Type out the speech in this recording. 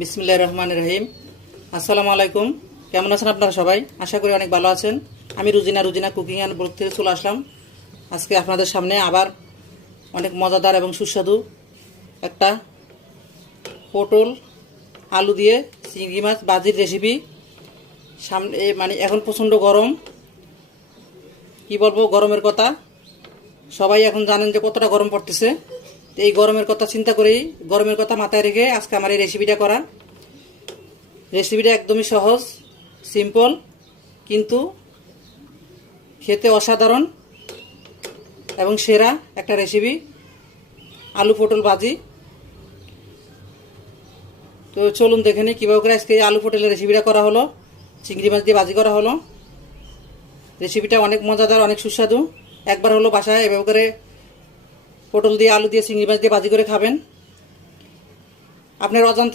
বিসমিল্লাহির রহমানির রহিম। আসসালামু আলাইকুম। কেমন আছেন আপনারা সবাই? আশা করি অনেক ভালো আছেন। আমি রুজিনা কুকিং অ্যান্ড ব্লগ থেকে চলে আসলাম আজকে আপনাদের সামনে আবার অনেক মজাদার এবং সুস্বাদু একটা পটল আলু দিয়ে চিংড়ি মাছ ভাজির রেসিপি। সামনে মানে এখন প্রচণ্ড গরম, কি বলবো গরমের কথা। সবাই এখন জানেন যে কতটা গরম পড়তেছে। তো এই গরমের কথা চিন্তা করেই, গরমের কথা মাথায় রেখে আজকে আমার এই রেসিপিটা করা। রেসিপিটা একদমই সহজ, সিম্পল, কিন্তু খেতে অসাধারণ এবং সেরা একটা রেসিপি, আলু পটল ভাজি। তো চলুন দেখে নিই কীভাবে করে আজকে আলু পটলের রেসিপিটা করা হলো, চিংড়ি মাছ দিয়ে ভাজি করা হলো। রেসিপিটা অনেক মজাদার, অনেক সুস্বাদু। একবার হলো বাসায় এভাবে করে পটল দিয়ে আলু দিয়ে চিংড়ি মাছ দিয়ে ভাজি করে খাবেন। আপনার অজান্তে